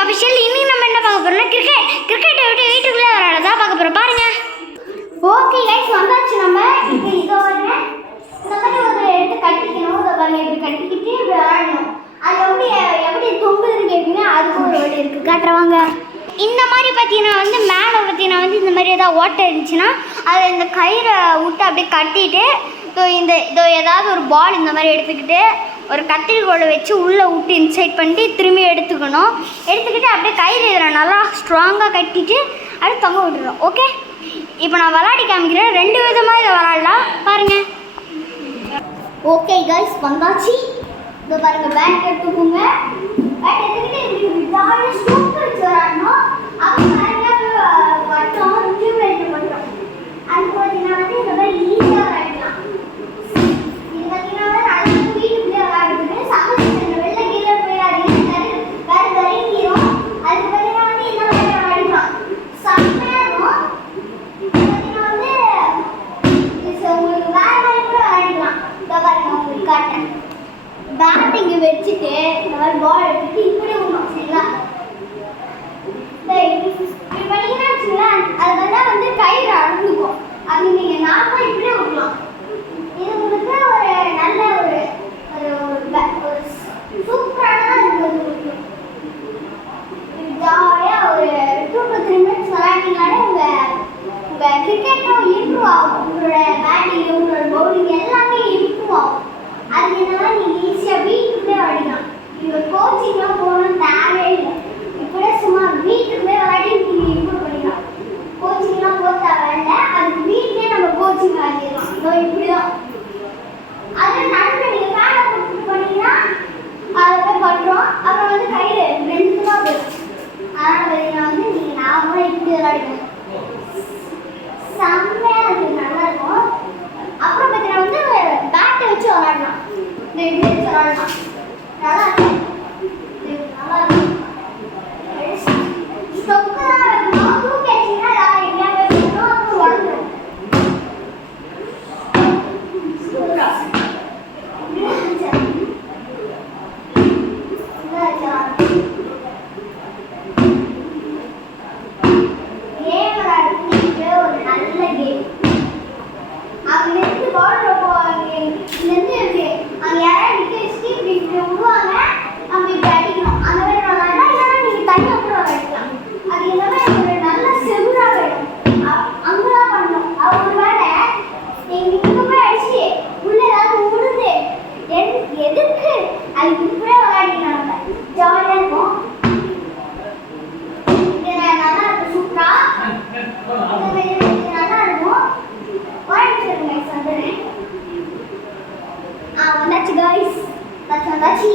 Official. இன்னைக்கு நம்ம என்ன பார்க்க போறோம்னா கிரிக்கெட்டை விட்டு வீட்டுக்குள்ளே விளையாடதான் பார்க்க போறோம். பாருங்க. ஓகே கைஸ், வந்தாச்சு நம்ம. இப்போ இதோ வரேன். இந்த மாதிரி ஒரு எடுத்து கட்டிக்கணும். இதை பாருங்க, இப்படி கட்டிக்கிட்டு இப்படி விளையாடணும். அது எப்படி தொங்குதுன்னு கேட்பீங்க. அதுக்கு ஒரு வழி இருக்குது, காட்டுறவாங்க. இந்த மாதிரி பார்த்தீங்கன்னா மேலே பார்த்தீங்கன்னா இந்த மாதிரி ஏதாவது ஓட்டை இருந்துச்சுன்னா அதை இந்த கயிறை விட்டு அப்படியே கட்டிட்டு இதோ ஏதாவது ஒரு பால் இந்த மாதிரி எடுத்துக்கிட்டு ஒரு கத்திரிக்கோலை வச்சு உள்ளே விட்டு இன்சைட் பண்ணிட்டு திரும்பி எடுத்துக்கிட்டு அப்படியே கயிறு இதில் நல்லா ஸ்ட்ராங்காக கட்டிட்டு அப்படியே தொங்க விட்டுறோம். ஓகே, இப்போ நான் விளையாடி காமிக்கிறேன். 2 விதமாக இதை விளையாடலாம், பாருங்கள். ஓகே கைஸ், வந்தாச்சு. இதை பாருங்கள், பேட் எடுத்துக்கோங்க. பேட் எடுத்துக்கிட்டு இப்படி ஜாலியாக சூப்பர் வச்சு விளையாடணும். அப்புறம் நிறையா வட்டம் டியூப்லைட் பண்ணுறோம். அது பார்த்தீங்கன்னா இந்த மாதிரி ஈஸியாக விளையாடலாம். இது பார்த்தீங்கன்னா நல்ல வீட்டுக்குள்ளே விளையாடுறது. சமைச்சு வெளில கீழே போயிடாதீங்க, வேறு கறிக்கிறோம். அது பார்த்தீங்கன்னா இந்த மாதிரி விளையாடிக்கலாம். செம்மையாக இருக்கும். பார்த்தீங்கன்னா உங்களுக்கு வேறு மாதிரி கூட விளையாடிக்கலாம். இதை பாருங்க, உங்களுக்கு காட்டேன். பேட் இங்கே வச்சுட்டு இந்த மாதிரி பால் எடுத்துட்டு இப்படி விடணும், சரிங்களா? இப்படி பண்ணிங்கன்னா வச்சுங்களேன், அது கயிறு அடங்குக்கும். அது நீங்கள் நார்மலாக இப்படியே விடலாம். இது உங்களுக்கு ஒரு நல்ல ஒரு சூப்பரானதாக இருக்குது. ஜாலியாக ஒரு 2 to 3 minutes விளையாண்டிங்கனாலே உங்கள் கிரிக்கெட்டும் இம்ப்ரூவ் ஆகும். உங்களோட பேட்டிங், உங்களோட பவுலிங் எல்லாமே இம்ப்ரூவ் ஆகும். அது என்னன்னா நீங்கள் ஈஸியாக வீட்டுக்குள்ளே விளையாடிக்கலாம். நீங்கள் கோச்சிங்லாம் போகணும்னு தேவையே இல்லை. இப்படியே சும்மா வீட்டுக்குள்ளே விளையாடி நீங்கள் இம்ப்ரூவ் பண்ணிக்கலாம். கோச்சிங்லாம் போக தேவையில்லை. அதுக்கு வீட்டிலே நம்ம கோச்சிங் விளையாடிடலாம். இதோ இப்படி தான். அதில் நடுவில் நீங்கள் ஃபேனை கொடுத்துட்டு பண்ணிங்கன்னா அதை போய் பண்ணுறோம். அப்புறம் கயிறு 2 தான் போயிடும். அதனால் பார்த்தீங்கன்னா நீங்கள் நார்மலாக இப்படி விளையாடுங்க. செம்மையாக இருக்குது, நல்லாயிருக்கும். அப்புறம் பார்த்தீங்கன்னா பேட்டை வச்சு விளையாடலாம். இப்படி வச்சு விளையாடலாம், நல்லா இருக்கும். நல்லா இருக்கும். ஸ்டொக்கு தான் வைக்கணும். தூக்கி வச்சிங்கன்னா யாரும் எங்கேயா போய் போட்டோம், அப்புறம் உடஞ்சிடும். எதுக்கு அது இப்படியே விளையாடிக்கலாம், ஜாலியாக இருக்கும். இது நல்லா இருக்கும், சூப்பரா நல்லா இருக்கும். வந்தாச்சு கைஸ், வந்தாச்சு.